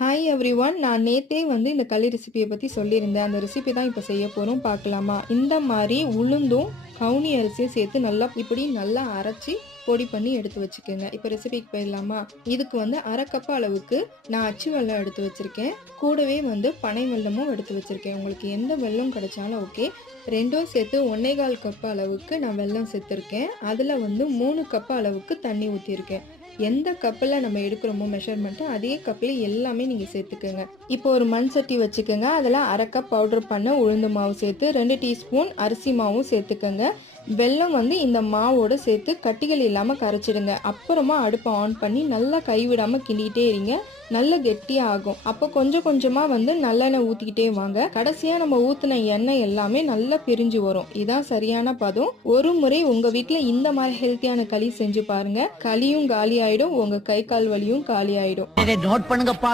Hi every one நான் நேத்தே வந்து இந்த களி ரெசிபியை பற்றி சொல்லியிருந்தேன். அந்த ரெசிபி தான் இப்போ செய்ய போகிறோம் பார்க்கலாமா? இந்த மாதிரி உளுந்தும் கவுனி அரிசியும் சேர்த்து நல்லா இப்படி நல்லா அரைச்சி பொடி பண்ணி எடுத்து வச்சுக்கோங்க. இப்போ ரெசிபிக்கு போயிடலாமா? இதுக்கு வந்து அரை கப் அளவுக்கு நான் அச்சு வெல்லம் எடுத்து வச்சுருக்கேன். கூடவே வந்து பனை வெல்லமும் எடுத்து வச்சுருக்கேன். உங்களுக்கு எந்த வெல்லம் கிடைச்சாலும் ஓகே ரெண்டும் சேர்த்து ஒன்னே கால் கப் அளவுக்கு நான் வெல்லம் சேர்த்துருக்கேன். அதில் வந்து மூணு கப் அளவுக்கு தண்ணி ஊற்றிருக்கேன் எந்த கப்பில் நம்ம எடுக்கிறோமோ மெஷர்மெண்ட்டு அதே கப்பில் எல்லாமே நீங்கள் சேர்த்துக்கோங்க. இப்போ ஒரு மண் சட்டி வச்சுக்கோங்க. அதில் அரை கப் பவுடர் பண்ண உளுந்து மாவு சேர்த்து ரெண்டு டீஸ்பூன் அரிசி மாவும் சேர்த்துக்கோங்க. வெல்லம் வந்து இந்த மாவோடு சேர்த்து கட்டிகள் இல்லாமல் கரைச்சிடுங்க. அப்புறமா அடுப்பை ஆன் பண்ணி நல்லா கைவிடாமல் கிண்டிகிட்டே இருங்க. நல்ல கெட்டியாக ஆகும். அப்போ கொஞ்சம் கொஞ்சமாக வந்து நல்லெண்ணெய் ஊற்றிக்கிட்டே வாங்க. கடைசியாக நம்ம ஊற்றின எண்ணெய் எல்லாமே நல்லா பிரிஞ்சு வரும். இதான் சரியான பதம். ஒரு முறை உங்கள் வீட்டில் இந்த மாதிரி ஹெல்த்தியான களி செஞ்சு பாருங்க. களியும் காலி ஆயிடும் உங்கள் கை கால் வலியும் காலி ஆயிடும் நோட் பண்ணுங்கப்பா.